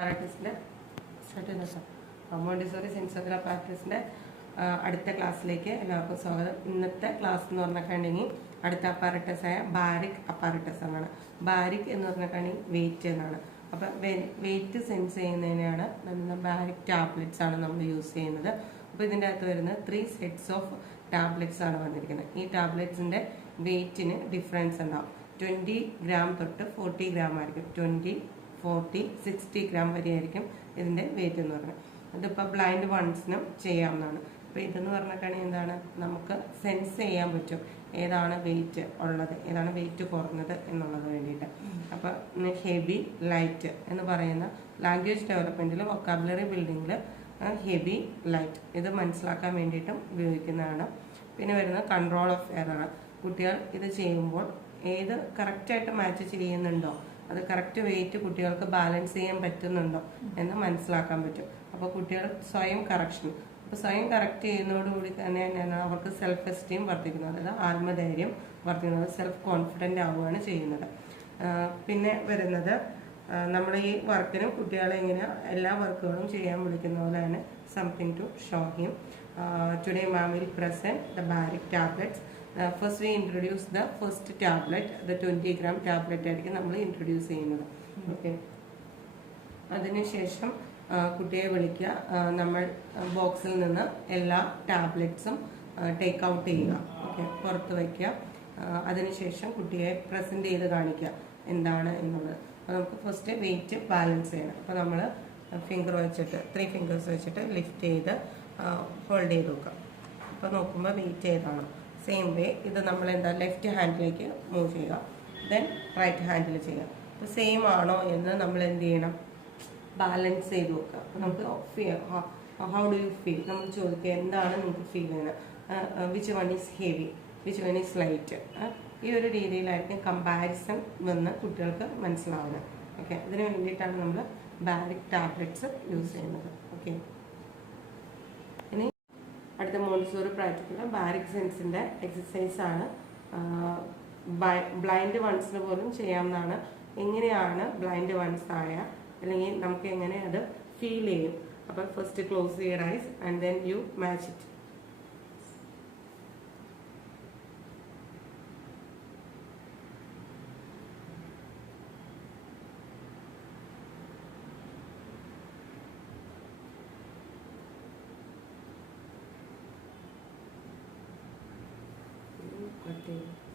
ചെയ്തോ മോണ്ടിസോറി സെൻസോഗ്ര പ്രാക്ടീസിന്റെ അടുത്ത ക്ലാസ്സിലേക്ക് എല്ലാവർക്കും സ്വാഗതം. ഇന്നത്തെ ക്ലാസ് എന്ന് പറഞ്ഞിട്ടുണ്ടെങ്കിൽ അടുത്ത അപ്പാരറ്റസ് ആയ ബാരിക് അപ്പാരറ്റസ് എന്നാണ്. ബാരിക് എന്ന് പറഞ്ഞിട്ടുണ്ടെങ്കിൽ വെയിറ്റ് എന്നാണ്. അപ്പം വെയിറ്റ് സെൻസ് ചെയ്യുന്നതിനാണ് നമ്മൾ ബാരിക് ടാബ്ലറ്റ്സ് ആണ് നമ്മൾ യൂസ് ചെയ്യുന്നത്. അപ്പോൾ ഇതിന്റെ അകത്ത് വരുന്നത് ത്രീ സെറ്റ്സ് ഓഫ് ടാബ്ലറ്റ്സ് ആണ് വന്നിരിക്കുന്നത്. ഈ ടാബ്ലറ്റ്സിന്റെ വെയിറ്റിന് ഡിഫറൻസ് ഉണ്ടാവും ട്വന്റി ഗ്രാം തൊട്ട് ഫോർട്ടി ഗ്രാം ആയിരിക്കും. ട്വന്റി ഫോർട്ടി സിക്സ്റ്റി ഗ്രാം വരെ ആയിരിക്കും ഇതിന്റെ വെയിറ്റ് എന്ന് പറയുന്നത്. അതിപ്പോൾ ബ്ലൈൻഡ് വൺസിനും ചെയ്യാവുന്നതാണ്. അപ്പോൾ ഇതെന്ന് പറഞ്ഞിട്ടാണ് എന്താണ്? നമുക്ക് സെൻസ് ചെയ്യാൻ പറ്റും ഏതാണ് വെയിറ്റ് ഉള്ളത് ഏതാണ് വെയിറ്റ് കുറഞ്ഞത് എന്നുള്ളത് വേണ്ടിയിട്ട്. അപ്പോൾ ഹെവി ലൈറ്റ് എന്ന് പറയുന്ന ലാംഗ്വേജ് ഡെവലപ്മെന്റിൽ വൊക്കാബുലറി ബിൽഡിങ്ങിൽ ഹെവി ലൈറ്റ് ഇത് മനസ്സിലാക്കാൻ വേണ്ടിയിട്ടും ഉപയോഗിക്കുന്നതാണ്. പിന്നെ വരുന്നത് കൺട്രോൾ ഓഫ് എറർ കുട്ടികൾ ഇത് ചെയ്യുമ്പോൾ ഏത് കറക്റ്റായിട്ട് മാച്ച് ചെയ്യുന്നുണ്ടോ അത് കറക്റ്റ് വെയിറ്റ് കുട്ടികൾക്ക് ബാലൻസ് ചെയ്യാൻ പറ്റുന്നുണ്ടോ എന്ന് മനസ്സിലാക്കാൻ പറ്റും. അപ്പോൾ കുട്ടികൾ സ്വയം കറക്ഷൻ അപ്പോൾ സ്വയം കറക്റ്റ് ചെയ്യുന്നതോടുകൂടി തന്നെ എന്താണ് അവർക്ക് സെൽഫ് എസ്റ്റീം വർദ്ധിക്കുന്നത്. അതായത് ആത്മധൈര്യം വർദ്ധിക്കുന്നത്. സെൽഫ് കോൺഫിഡന്റ് ആവുകയാണ് ചെയ്യുന്നത്. പിന്നെ വരുന്നത് നമ്മൾ ഈ വർക്കിനും കുട്ടികളെ ഇങ്ങനെ എല്ലാ വർക്കുകളും ചെയ്യാൻ വിളിക്കുന്ന പോലെ തന്നെ something to show him today ma'am will present the baric tablets first we introduce the first tablet the twenty gram tablet ആയിരിക്കും നമ്മൾ ഇൻട്രൊഡ്യൂസ് ചെയ്യുന്നത്. ഓക്കെ അതിനുശേഷം കുട്ടിയെ വിളിക്കുക. നമ്മൾ ബോക്സിൽ നിന്ന് എല്ലാ ടാബ്ലറ്റ്സും ടേക്ക് ഔട്ട് ചെയ്യുക. ഓക്കെ പുറത്ത് വയ്ക്കുക. അതിനുശേഷം കുട്ടിയെ പ്രസന്റ് ചെയ്ത് കാണിക്കുക. എന്താണ് എന്നുള്ളത്. അപ്പോൾ നമുക്ക് ഫസ്റ്റ് വെയിറ്റ് ബാലൻസ് ചെയ്യണം. അപ്പോൾ നമ്മൾ ഫിംഗർ വെച്ചിട്ട് ത്രീ ഫിംഗേഴ്സ് വെച്ചിട്ട് ലിഫ്റ്റ് ചെയ്ത് ഹോൾഡ് ചെയ്ത് നോക്കുക. അപ്പോൾ നോക്കുമ്പോൾ വെയിറ്റ് ചെയ്താണ് സെയിം വേ ഇത് നമ്മൾ എന്താ ലെഫ്റ്റ് ഹാൻഡിലേക്ക് മൂവ് ചെയ്യുക. ദെൻ റൈറ്റ് ഹാൻഡിൽ ചെയ്യുക. അപ്പോൾ സെയിം ആണോ എന്ന് നമ്മൾ എന്ത് ചെയ്യണം? ബാലൻസ് ചെയ്ത് നോക്കുക അപ്പോൾ നമുക്ക് ഹൗ ഡു യു ഫീൽ നമ്മൾ ചോദിക്കുക എന്താണ് നിങ്ങൾക്ക് ഫീൽ ചെയ്യുന്നത്? Which one is heavy which one is light ഈ ഒരു രീതിയിലായിരിക്കും കമ്പാരിസൺ വന്ന് കുട്ടികൾക്ക് മനസ്സിലാവുന്നത്. ഓക്കെ അതിന് വേണ്ടിയിട്ടാണ് നമ്മൾ ബാരിക് ടാബ്ലറ്റ്സ് യൂസ് ചെയ്യുന്നത്. ഓക്കെ അടുത്ത മോണ്ടിസോറി പ്രാക്ടിക്കൽ ബാരിക് സെൻസിന്റെ എക്സസൈസാണ് ബ്ലൈൻഡ് വൺസിന് പോലും ചെയ്യാവുന്നതാണ്. എങ്ങനെയാണ് ബ്ലൈൻഡ് വൺസ് ആയ അല്ലെങ്കിൽ നമുക്ക് എങ്ങനെ അത് ഫീൽ ചെയ്യും? അപ്പോൾ first close your eyes and then you match it 네.